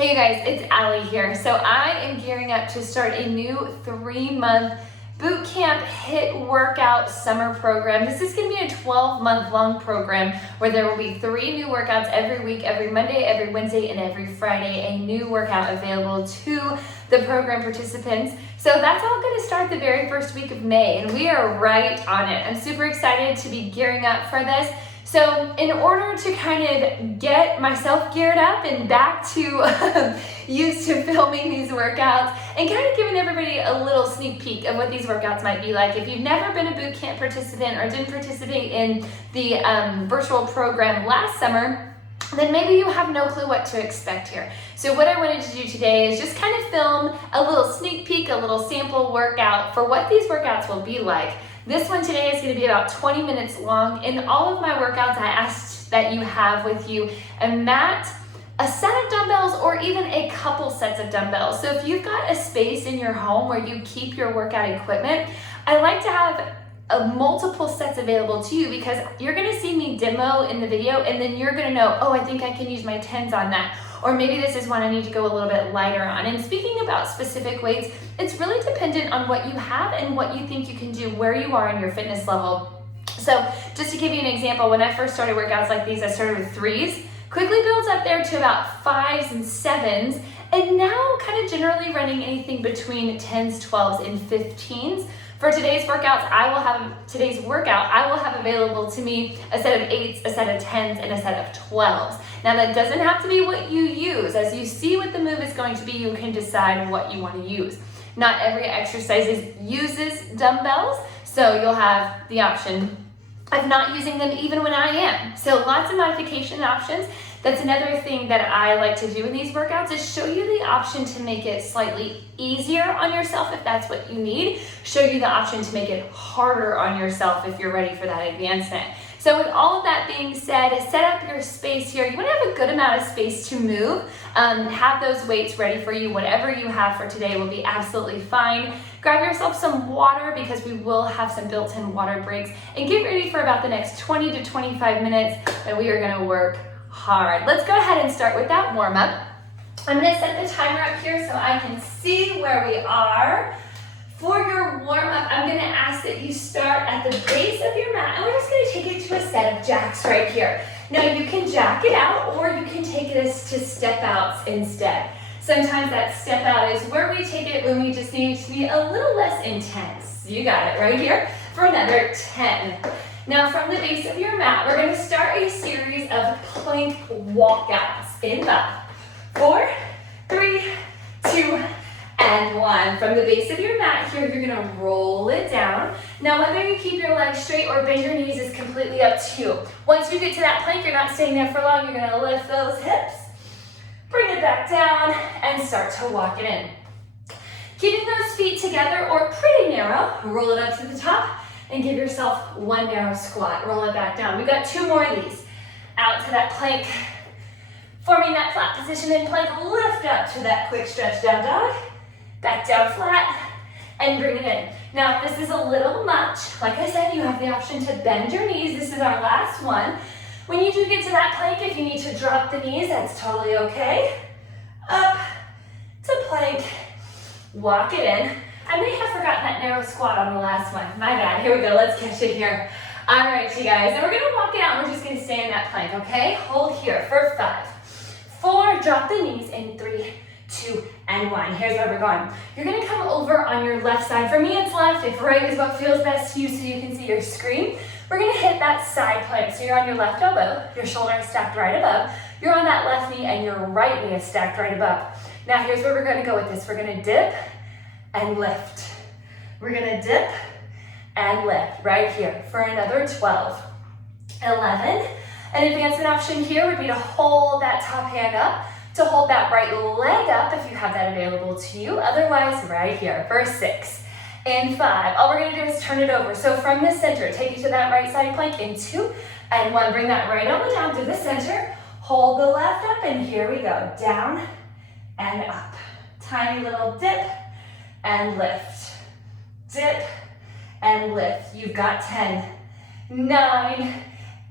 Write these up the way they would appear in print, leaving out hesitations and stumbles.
Hey you guys, it's Allie here. So I am gearing up to start a new 3-month boot camp HIIT workout summer program. This is going to be a 12-month long program where there will be 3 new workouts every week, every Monday, every Wednesday, and every Friday, a new workout available to the program participants. So that's all going to start the very first week of May, and we are right on it. I'm super excited to be gearing up for this. So in order to kind of get myself geared up and back to used to filming these workouts and kind of giving everybody a little sneak peek of what these workouts might be like. If you've never been a boot camp participant or didn't participate in the virtual program last summer, then maybe you have no clue what to expect here. So what I wanted to do today is just kind of film a little sneak peek, a little sample workout for what these workouts will be like. This one today is going to be about 20 minutes long. In all of my workouts, I asked that you have with you a mat, a set of dumbbells, or even a couple sets of dumbbells. So if you've got a space in your home where you keep your workout equipment, I like to have multiple sets available to you because you're going to see me demo in the video and then you're going to know, oh, I think I can use my 10s on that. Or maybe this is one I need to go a little bit lighter on. And speaking about specific weights, it's really dependent on what you have and what you think you can do, where you are in your fitness level. So just to give you an example, when I first started workouts like these, I started with 3s, quickly builds up there to about 5s and 7s, and now kind of generally running anything between 10s, 12s, and 15s. For today's workout, I will have available to me a set of 8s, a set of 10s, and a set of 12s. Now that doesn't have to be what you use. As you see what the move is going to be, you can decide what you want to use. Not every exercise uses dumbbells, so you'll have the option of not using them even when I am. So lots of modification options. That's another thing that I like to do in these workouts is show you the option to make it slightly easier on yourself if that's what you need. Show you the option to make it harder on yourself if you're ready for that advancement. So with all of that being said, set up your space here. You want to have a good amount of space to move. Have those weights ready for you. Whatever you have for today will be absolutely fine. Grab yourself some water because we will have some built-in water breaks. And get ready for about the next 20 to 25 minutes and we are going to work hard. Let's go ahead and start with that warm-up. I'm going to set the timer up here so I can see where we are. For your warm-up, I'm going to ask that you start at the base of your mat, and we're just going to take it to a set of jacks right here. Now, you can jack it out, or you can take it as to step outs instead. Sometimes that step out is where we take it when we just need to be a little less intense. You got it right here for another 10. Now, from the base of your mat, we're going to start a series of plank walkouts in 5, 4, 3, 2, and 1. From the base of your mat here, you're going to roll it down. Now, whether you keep your legs straight or bend your knees is completely up to you. Once you get to that plank, you're not staying there for long. You're going to lift those hips, bring it back down, and start to walk it in. Keeping those feet together or pretty narrow, roll it up to the top, and give yourself one narrow squat. Roll it back down. We've got 2 more of these. Out to that plank, forming that flat position in plank, lift up to that quick stretch down dog. Back down flat and bring it in. Now, if this is a little much, like I said, you have the option to bend your knees. This is our last one. When you do get to that plank, if you need to drop the knees, that's totally okay. Up to plank, walk it in. I may have forgotten that narrow squat on the last one. My bad, here we go, let's catch it here. All right, you guys, and we're gonna walk it out and we're just gonna stay in that plank, okay? Hold here for 5, 4, drop the knees in 3, 2, and 1. Here's where we're going. You're going to come over on your left side. For me, it's left. If right is what feels best to you so you can see your screen, we're going to hit that side plank. So you're on your left elbow, your shoulder is stacked right above. You're on that left knee and your right knee is stacked right above. Now here's where we're going to go with this. We're going to dip and lift. We're going to dip and lift right here for another 12, 11. An advancement option here would be to hold that top hand up, to hold that right leg up if you have that available to you. Otherwise, right here for 6 and 5. All we're going to do is turn it over. So from the center, take you to that right side plank in 2 and 1. Bring that right elbow down to the center. Hold the left up, and here we go. Down and up. Tiny little dip and lift. Dip and lift. You've got 10, 9,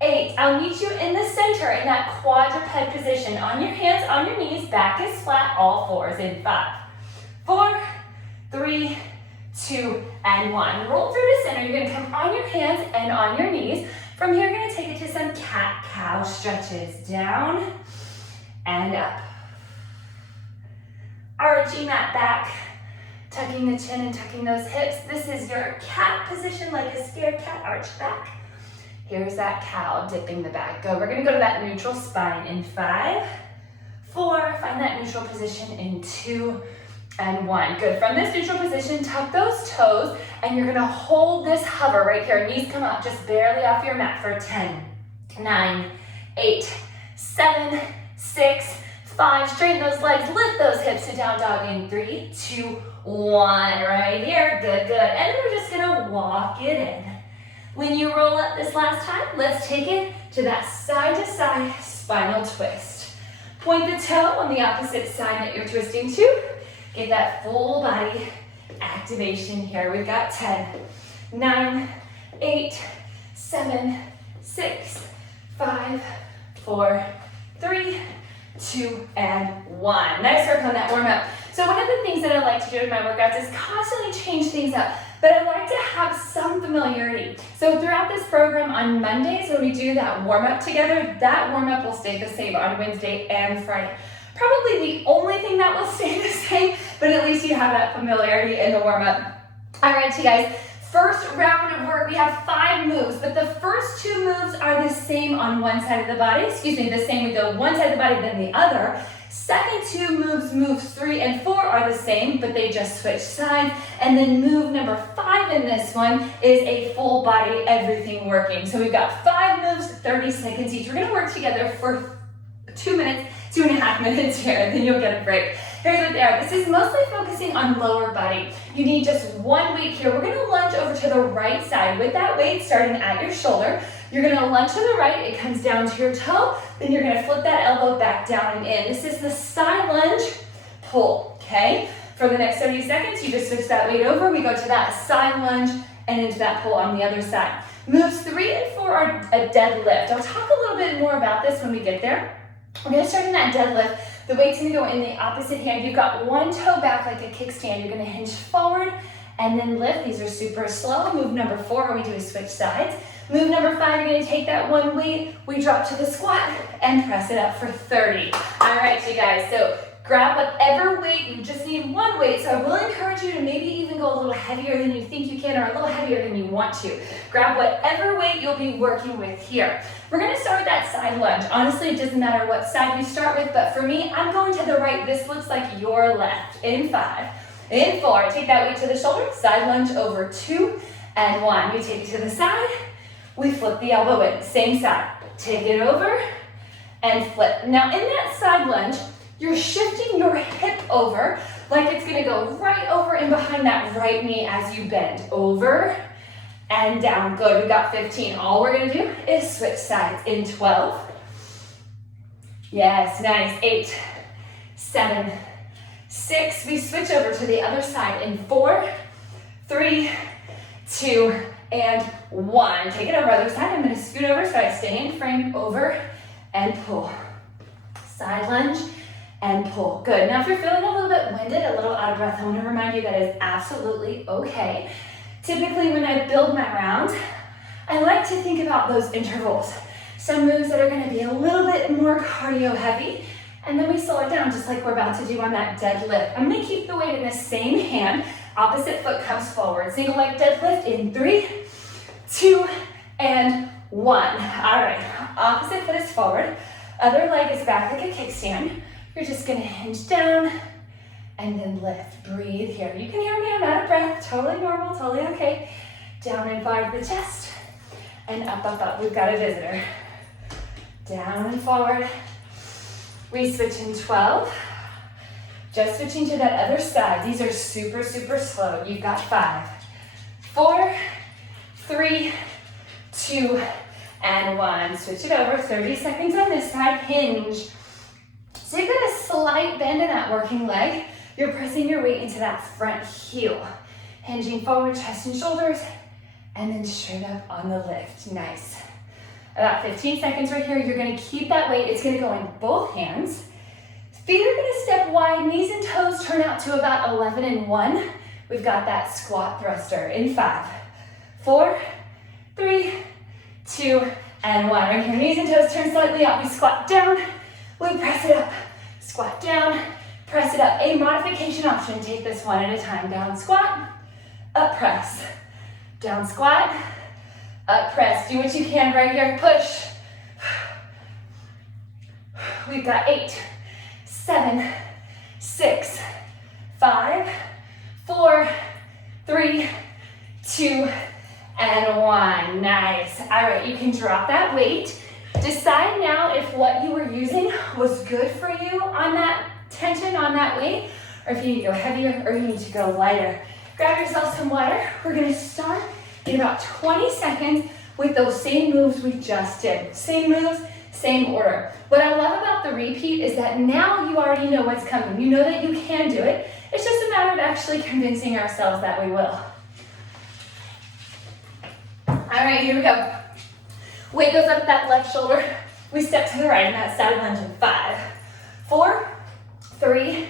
8. I'll meet you in the center in that quadruped position. On your hands, on your knees, back is flat, all fours in 5, 4, 3, 2, and 1. Roll through to center. You're gonna come on your hands and on your knees. From here, you're gonna take it to some cat-cow stretches. Down and up. Arching that back, tucking the chin and tucking those hips. This is your cat position, like a scared cat, arch back. Here's that cow, dipping the back. Go. We're gonna go to that neutral spine in 5, 4, find that neutral position in 2, and 1. Good. From this neutral position, tuck those toes, and you're gonna hold this hover right here. Knees come out just barely off your mat for 10, 9, 8, 7, 6, 5. Straighten those legs, lift those hips to down dog in 3, 2, 1. Right here. Good, good. And then we're just gonna walk it in. When you roll up this last time, let's take it to that side-to-side spinal twist. Point the toe on the opposite side that you're twisting to. Get that full body activation here. We've got 10, 9, 8, 7, 6, 5, 4, 3, 2, and 1. Nice work on that warm up. So one of the things that I like to do in my workouts is constantly change things up, but I like to have some familiarity. So throughout this program on Mondays, when we do that warm up together, that warm up will stay the same on Wednesday and Friday. Probably the only thing that will stay the same, but at least you have that familiarity in the warm up. All right, you guys. First round of work, we have 5 moves, but the first 2 moves are the same on one side of the body. The same we go one side of the body, then the other. Second 2 moves, moves 3 and 4 are the same, but they just switch sides. And then move number 5 in this one is a full body, everything working. So we've got 5 moves, 30 seconds each. We're gonna work together for 2 minutes, 2.5 minutes here, and then you'll get a break. Here's what they are. This is mostly focusing on lower body. You need just 1 weight here. We're gonna lunge over to the right side with that weight starting at your shoulder. You're gonna lunge to the right, it comes down to your toe, then you're gonna flip that elbow back down and in. This is the side lunge pull, okay? For the next 30 seconds, you just switch that weight over. We go to that side lunge and into that pull on the other side. Moves 3 and 4 are a deadlift. I'll talk a little bit more about this when we get there. We're gonna start in that deadlift. The weight's gonna go in the opposite hand. You've got 1 toe back like a kickstand. You're gonna hinge forward and then lift. These are super slow. Move number 4, all we do is switch sides. Move number 5, you're gonna take that 1 weight, we drop to the squat and press it up for 30. All right, you guys, so grab whatever weight, you just need 1 weight, so I will encourage you to maybe even go a little heavier than you think you can or a little heavier than you want to. Grab whatever weight you'll be working with here. We're gonna start with that side lunge. Honestly, it doesn't matter what side you start with, but for me, I'm going to the right. This looks like your left. In 5, in 4, take that weight to the shoulder, side lunge over 2 and 1. You take it to the side, we flip the elbow in, same side. Take it over and flip. Now in that side lunge, you're shifting your hip over like it's gonna go right over and behind that right knee as you bend. Over and down. Good, we got 15. All we're gonna do is switch sides in 12. Yes, nice. 8, 7, 6. We switch over to the other side in 4, 3, 2, and 1. Take it over other side. I'm gonna scoot over so I stay in frame. Over and pull. Side lunge and pull. Good. Now if you're feeling a little bit winded, a little out of breath, I want to remind you that is absolutely okay. Typically when I build my round, I like to think about those intervals. Some moves that are going to be a little bit more cardio heavy, and then we slow it down just like we're about to do on that deadlift. I'm going to keep the weight in the same hand. Opposite foot comes forward. Single leg deadlift in 3, 2, and 1. All right, opposite foot is forward. Other leg is back like a kickstand. You're just gonna hinge down and then lift. Breathe here. You can hear me, I'm out of breath. Totally normal, totally okay. Down and forward the chest and up, up, up. We've got a visitor. Down and forward. We switch in 12. Just switching to that other side. These are super, super slow. You've got 5, 4, 3, 2, and 1. Switch it over. 30 seconds on this side. Hinge. So you've got a slight bend in that working leg. You're pressing your weight into that front heel. Hinging forward, chest and shoulders, and then straight up on the lift. Nice. About 15 seconds right here. You're gonna keep that weight. It's gonna go in both hands. Feet are gonna step wide. Knees and toes turn out to about 11 and 1. We've got that squat thruster in 5, 4, 3, 2, and 1. Right here, knees and toes turn slightly out. We squat down, we press it up. Squat down, press it up. A modification option, take this one at a time. Down squat, up press. Down squat, up press. Do what you can right here, push. We've got 8, 7, 6, 5, 4, 3, 2, and 1. Nice. All right, you can drop that weight. Decide now if what you were using was good for you on that tension, on that weight, or if you need to go heavier or you need to go lighter. Grab yourself some water. We're gonna start in about 20 seconds with those same moves we just did. Same moves, same order. What I love about the repeat is that now you already know what's coming. You know that you can do it. It's just a matter of actually convincing ourselves that we will. All right, here we go. Weight goes up that left shoulder. We step to the right in that side lunge in 5, 4, 3,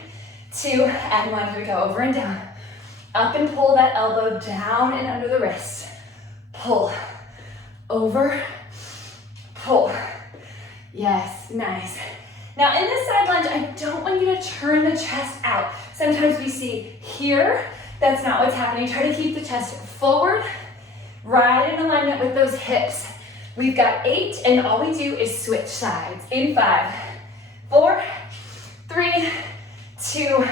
2, and 1. Here we go, over and down. Up and pull that elbow down and under the wrist. Pull, over, pull. Yes, nice. Now in this side lunge, I don't want you to turn the chest out. Sometimes we see here, that's not what's happening. Try to keep the chest forward, right in alignment with those hips. We've got 8, and all we do is switch sides. In 5, 4, 3, 2,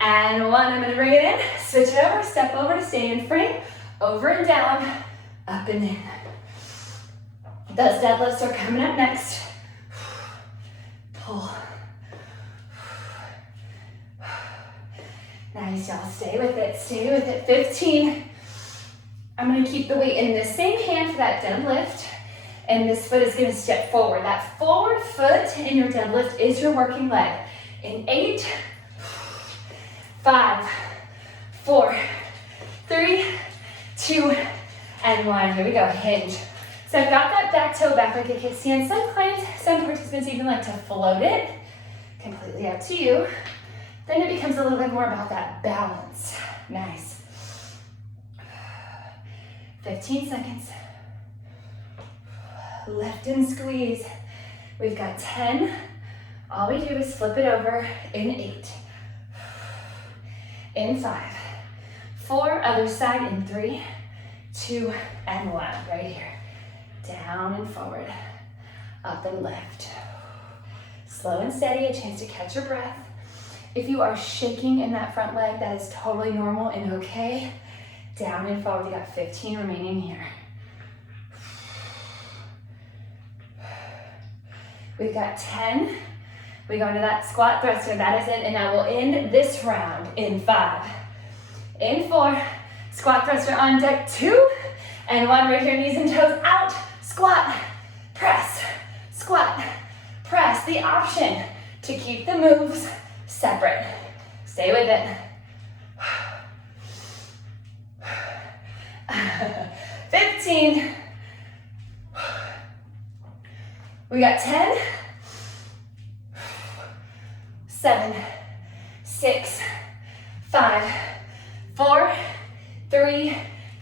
and 1. I'm gonna bring it in, switch it over, step over to stay in frame, over and down, up and in. Those deadlifts are coming up next. Pull. Nice, y'all, stay with it, stay with it. 15. I'm gonna keep the weight in the same hand for that deadlift, and this foot is gonna step forward. That forward foot in your deadlift is your working leg. In 8, 5, 4, 3, 2, and 1. Here we go, hinge. So I've got that back toe back like a kickstand. Some clients, some participants even like to float it. Completely up to you. Then it becomes a little bit more about that balance. Nice. 15 seconds. Lift and squeeze. We've got 10. All we do is flip it over in 8. In 5. 4, other side in 3, 2, and 1. Right here. Down and forward. Up and lift. Slow and steady, a chance to catch your breath. If you are shaking in that front leg, that is totally normal and okay. Down and forward, you got 15 remaining here. We've got 10. We go into that squat thruster, that is it, and that will end this round in 5. In 4, squat thruster on deck, 2, and 1, right here, knees and toes out, squat, press, squat, press. The option to keep the moves separate. Stay with it. 15. We got 10, 7, 6, 5, 4, 3,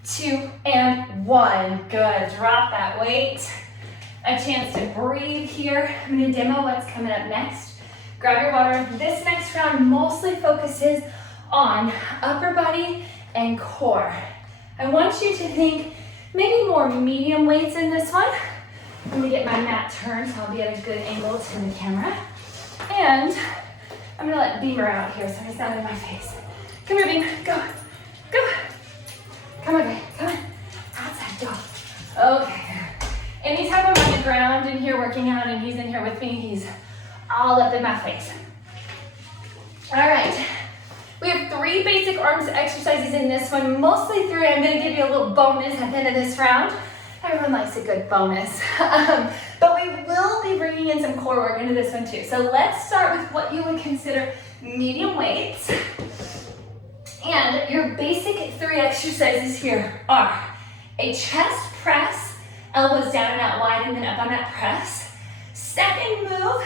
2, and 1. Good, drop that weight. A chance to breathe here. I'm gonna demo what's coming up next. Grab your water. This next round mostly focuses on upper body and core. I want you to think maybe more medium weights in this one. Let me get my mat turned so I'll be at a good angle to the camera. And I'm gonna let Beamer out here so he's not in my face. Come here, Beamer, go, go. Come on, babe, come on. Outside, go. Okay. Anytime I'm on the ground in here working out and he's in here with me, he's all up in my face. All right. We have 3 basic arms exercises in this one, mostly 3. I'm gonna give you a little bonus at the end of this round. Everyone likes a good bonus. But we will be bringing in some core work into this one too. So let's start with what you would consider medium weights. And your basic 3 exercises here are a chest press elbows down and out wide, and then up on that press. Second move,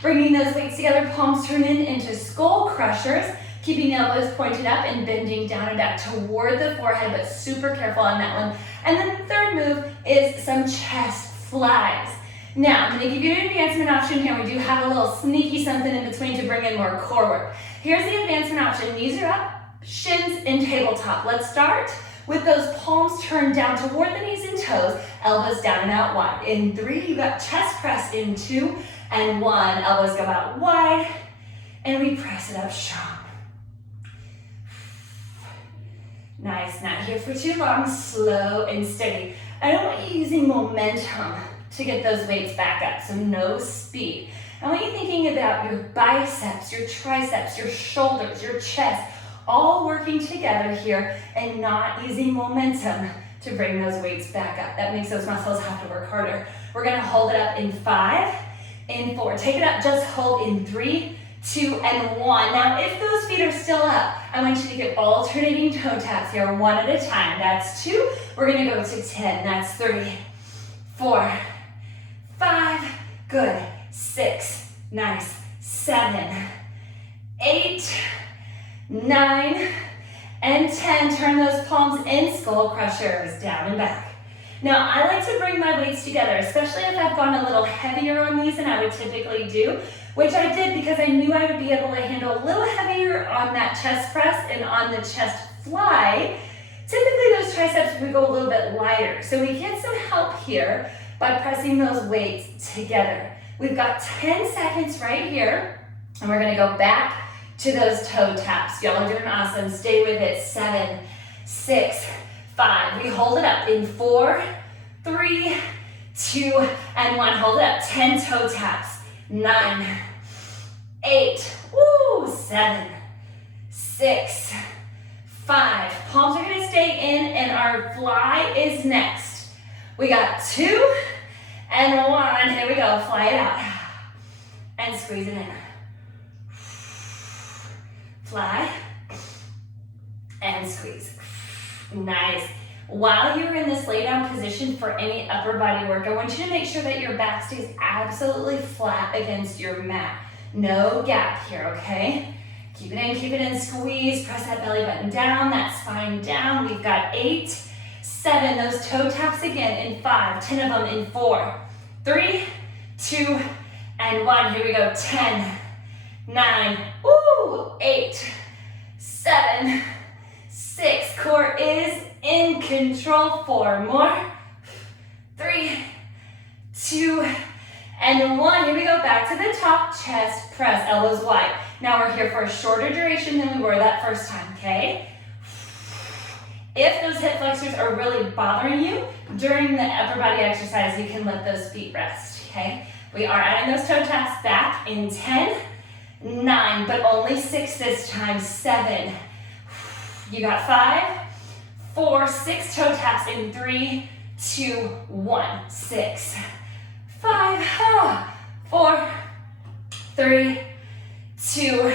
bringing those weights together, palms turn in into skull crushers, keeping the elbows pointed up and bending down and back toward the forehead, but super careful on that one. And then the third move is some chest flies. Now, I'm going to give you an advancement option here. We do have a little sneaky something in between to bring in more core work. Here's the advancement option. Knees are up, shins in tabletop. Let's start with those palms turned down toward the knees and toes, elbows down and out wide. In 3, you got chest press in 2 and 1. Elbows go out wide, and we press it up strong. Nice, not here for too long, slow and steady. I don't want you using momentum to get those weights back up, so no speed. I want you thinking about your biceps, your triceps, your shoulders, your chest, all working together here and not using momentum to bring those weights back up. That makes those muscles have to work harder. We're gonna hold it up in 5, in 4. Take it up, just hold in 3, 2, and 1. Now, if those feet are still up, I want you to get alternating toe taps here, 1 at a time. That's 2. We're gonna go to 10. That's 3, 4, 5. Good. 6. Nice. 7, 8, 9, and 10. Turn those palms in, skull crushers, down and back. Now, I like to bring my weights together, especially if I've gone a little heavier on these than I would typically do, which I did because I knew I would be able to handle a little heavier on that chest press and on the chest fly. Typically, those triceps would go a little bit lighter. So we get some help here by pressing those weights together. We've got 10 seconds right here, and we're gonna go back to those toe taps. Y'all are doing awesome. Stay with it. 7, 6, 5. We hold it up in 4, 3, 2, and 1. Hold it up. 10 toe taps. 9, 8, 7, 6, 5. Palms are gonna stay in, and our fly is next. We got 2 and 1. Here we go. Fly it out. And squeeze it in. Fly and squeeze. Nice. While you're in this lay down position for any upper body work, I want you to make sure that your back stays absolutely flat against your mat. No gap here, okay? Keep it in, squeeze, press that belly button down, that spine down. We've got 8, 7, those toe taps again in 5, 10 of them in 4, 3, 2, and 1. Here we go. 10, 9, 8, 7, 6. Core is in control. 4 more. 3, 2, and 1. Here we go. Back to the top. Chest press. Elbows wide. Now we're here for a shorter duration than we were that first time, okay? If those hip flexors are really bothering you during the upper body exercise, you can let those feet rest, okay? We are adding those toe taps back in 10, 9, but only 6 this time. 7. You got 5, 4, 6 toe taps in 3, 2, 1. 6, 5, 4, 3, 2,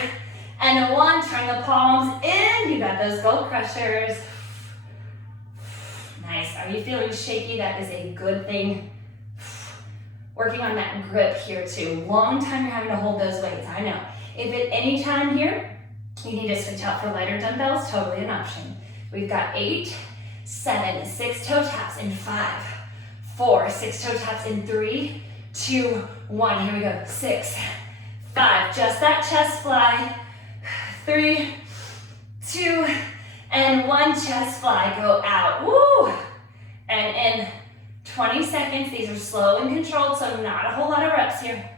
and 1. Turn the palms in. You got those skull crushers. Nice. Are you feeling shaky? That is a good thing. Working on that grip here too. Long time you're having to hold those weights, I know. If at any time here, you need to switch out for lighter dumbbells, totally an option. We've got 8, 7, 6 toe taps in 5, 4, 6 toe taps in 3, 2, 1. Here we go. 6, 5. Just that chest fly. 3, 2, and 1. Chest fly. Go out. Woo! And in 20 seconds, these are slow and controlled, so not a whole lot of reps here.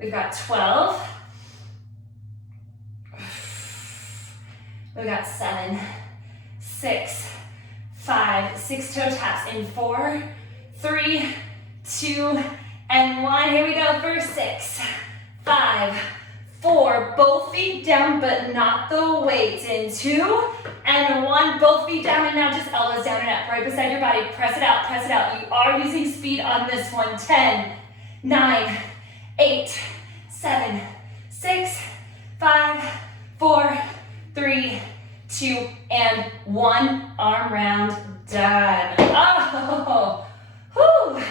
We've got 12. We've got 7, 6, 5, 6 toe taps in 4, 3, 2, and 1. Here we go for 6, 5, 4. Both feet down, but not the weights. In 2 and 1. Both feet down, and now just elbows down and up, right beside your body. Press it out, press it out. You are using speed on this one. 10, 9, 8, 7, 6, 5, 4, 3, 2, and 1. Arm round Done. Oh, whew.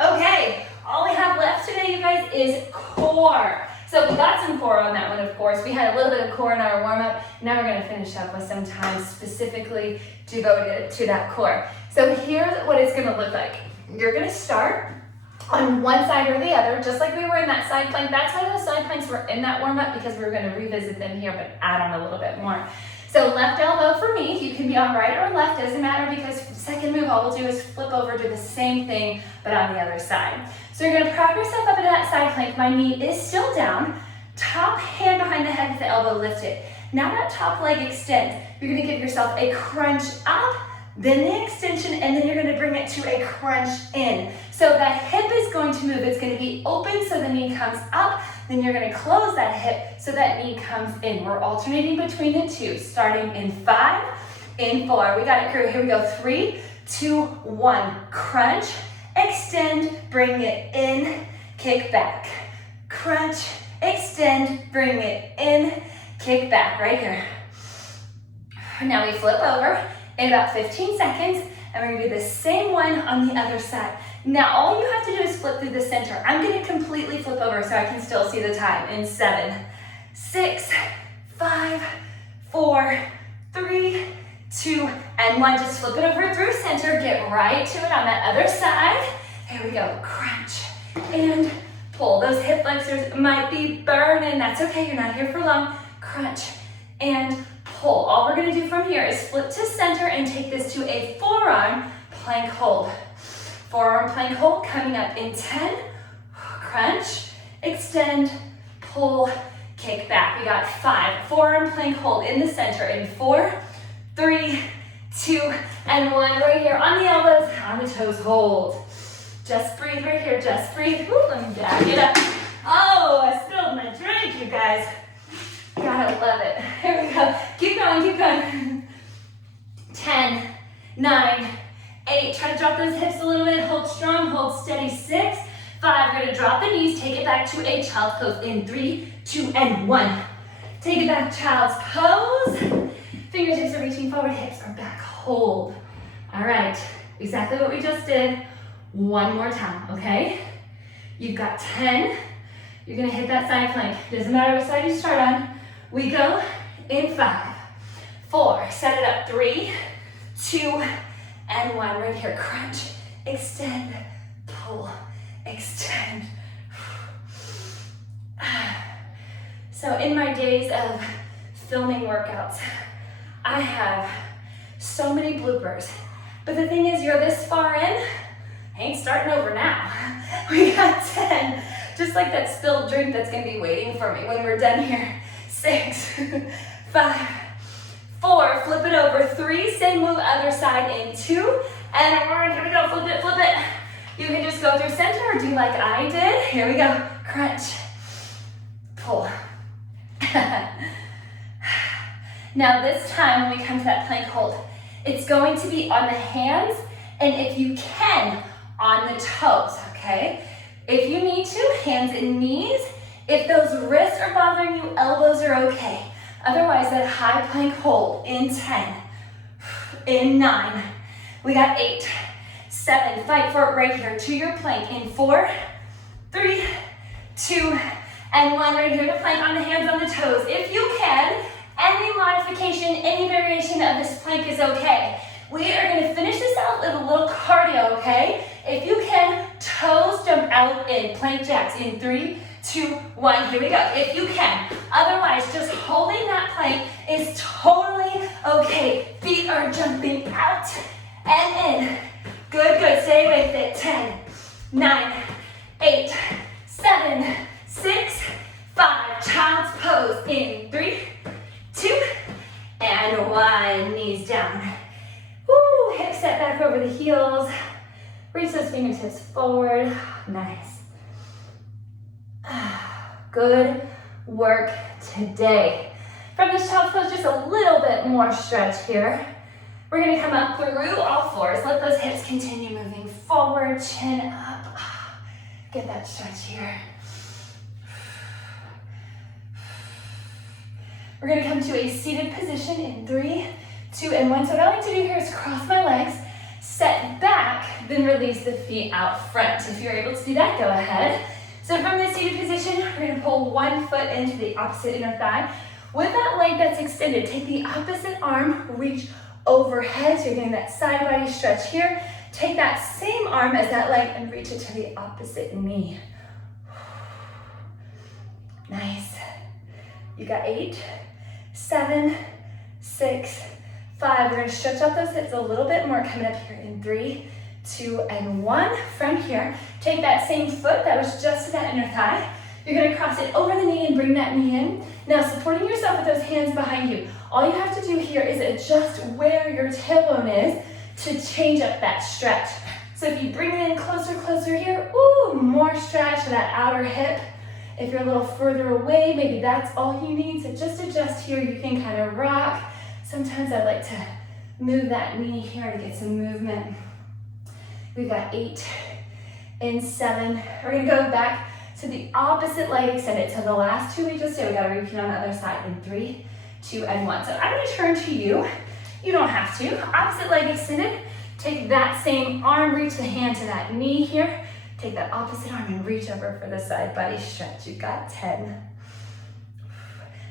Okay, all we have left today, you guys, is core. So we got some core on that one, of course. We had a little bit of core in our warm-up. Now we're gonna finish up with some time specifically to go to that core. So here's what it's gonna look like. You're gonna start on one side or the other, just like we were in that side plank. That's why those side planks were in that warm-up, because we're gonna revisit them here, but add on a little bit more. So left elbow for me, you can be on right or left, doesn't matter, because second move, all we'll do is flip over, do the same thing, but on the other side. So you're gonna prop yourself up into that side plank. My knee is still down, top hand behind the head with the elbow lifted. Now that top leg extends. You're gonna give yourself a crunch up, then the extension, and then you're gonna bring it to a crunch in. So that hip is going to move. It's gonna be open so the knee comes up, then you're gonna close that hip so that knee comes in. We're alternating between the two, starting in 5, in 4. We got it, crew. Here we go. 3, 2, 1. Crunch, extend, bring it in, kick back. Crunch, extend, bring it in, kick back. Right here. Now we flip over in about 15 seconds, and we're gonna do the same one on the other side. Now, all you have to do is flip through the center. I'm gonna completely flip over so I can still see the time in 7, 6, 5, 4, 3, 2, and 1. Just flip it over through center. Get right to it on that other side. Here we go. Crunch and pull. Those hip flexors might be burning. That's okay. You're not here for long. Crunch and pull. All we're gonna do from here is flip to center and take this to a forearm plank hold. Forearm plank hold coming up in 10. Crunch, extend, pull, kick back. We got 5. Forearm plank hold in the center in 4, 3, 2, and 1. Right here on the elbows, on the toes, hold. Just breathe right here, just breathe. Woo, let me back it up. Oh, I spilled my drink, you guys. Gotta love it. Here we go. Keep going, keep going. 10, 9, 8. Try to drop those hips a little bit. Hold strong, hold steady. 6, 5. We're gonna drop the knees. Take it back to a child's pose in 3, 2, and 1. Take it back, child's pose. Fingertips are reaching forward, hips are back. Hold. All right, exactly what we just did. One more time, okay? You've got 10. You're gonna hit that side plank. Doesn't matter what side you start on. We go in 5, 4. Set it up. 3, 2, and 1. Right here. Crunch, extend, pull, extend. So in my days of filming workouts, I have so many bloopers. But the thing is, you're this far in, ain't starting over now. We got 10. Just like that spilled drink that's gonna be waiting for me when we're done here. 6, 5, 4, flip it over. 3, same move, other side in 2, and 1. Here we go, flip it, flip it. You can just go through center or do like I did. Here we go, crunch, pull. Now this time when we come to that plank hold, it's going to be on the hands, and if you can, on the toes, okay? If you need to, hands and knees. If those wrists are bothering you, elbows are okay. Otherwise, that high plank hold in 10, in 9. We got 8, 7, fight for it right here to your plank in 4, 3, 2, and 1. Right here to plank on the hands, on the toes. If you can, any modification, any variation of this plank is okay. We are gonna finish this out with a little cardio, okay? If you can, toes jump out in plank jacks in 3, 2, 1. Here we go, if you can. Otherwise, just holding that plank is totally okay. Feet are jumping out and in. Good, good, stay with it. 10, 9, 8, 7, 6, 5. Child's pose in 3, 2, and 1. Knees down. Woo, hips set back over the heels. Reach those fingertips forward. Nice. Good work today. From this child's pose, just a little bit more stretch here. We're gonna come up through all fours. Let those hips continue moving forward, chin up. Get that stretch here. We're gonna come to a seated position in 3, 2 and 1. So what I like to do here is cross my legs, set back, then release the feet out front. If you're able to do that, go ahead. So from this seated position, we're gonna pull one foot into the opposite inner thigh. With that leg that's extended, take the opposite arm, reach overhead. So you're getting that side body stretch here. Take that same arm as that leg and reach it to the opposite knee. Nice. You got 8, 7, 6, 5. We're gonna stretch out those hips a little bit more coming up here in 3, 2, and 1. From here, take that same foot that was just to that inner thigh. You're gonna cross it over the knee and bring that knee in. Now, supporting yourself with those hands behind you. All you have to do here is adjust where your tailbone is to change up that stretch. So if you bring it in closer here, ooh, more stretch to that outer hip. If you're a little further away, maybe that's all you need. So just adjust here. You can kind of rock. Sometimes I like to move that knee here to get some movement. We've got 8 and 7. We're gonna go back to the opposite leg extended. So the last 2 we just did, we gotta repeat on the other side in 3, 2, and 1. So I'm gonna turn to you. You don't have to. Opposite leg extended. Take that same arm, reach the hand to that knee here. Take that opposite arm and reach over for the side body stretch. You got 10.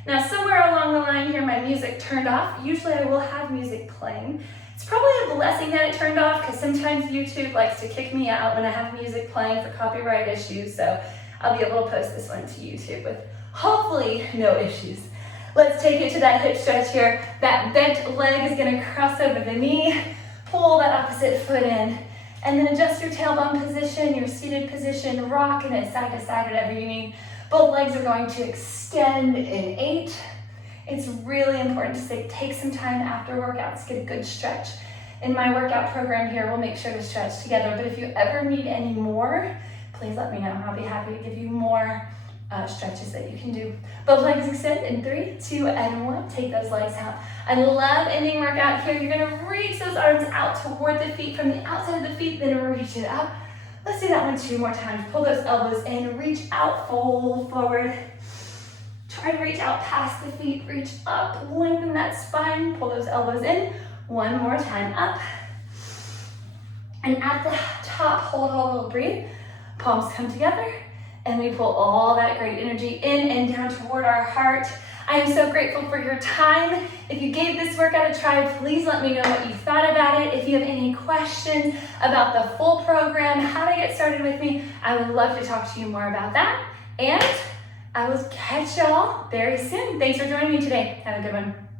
Now somewhere along the line here, my music turned off. Usually I will have music playing. It's probably a blessing that it turned off because sometimes YouTube likes to kick me out when I have music playing for copyright issues. So I'll be able to post this one to YouTube with hopefully no issues. Let's take it to that hip stretch here. That bent leg is gonna cross over the knee. Pull that opposite foot in. And then adjust your tailbone position, your seated position, rocking it side to side, whatever you need. Both legs are going to extend in 8. It's really important to take some time after workouts, get a good stretch. In my workout program here, we'll make sure to stretch together. But if you ever need any more, please let me know. I'll be happy to give you more stretches that you can do. Both legs extend in 3, 2, and 1. Take those legs out. I love ending workout here. You're gonna reach those arms out toward the feet from the outside of the feet, then reach it up. Let's do that one 2 more times. Pull those elbows in, reach out, fold forward. Try to reach out past the feet, reach up, lengthen that spine, pull those elbows in. 1 more time, up. And at the top, hold, breathe. Palms come together. And we pull all that great energy in and down toward our heart. I am so grateful for your time. If you gave this workout a try, please let me know what you thought about it. If you have any questions about the full program, how to get started with me, I would love to talk to you more about that. And I will catch y'all very soon. Thanks for joining me today. Have a good one.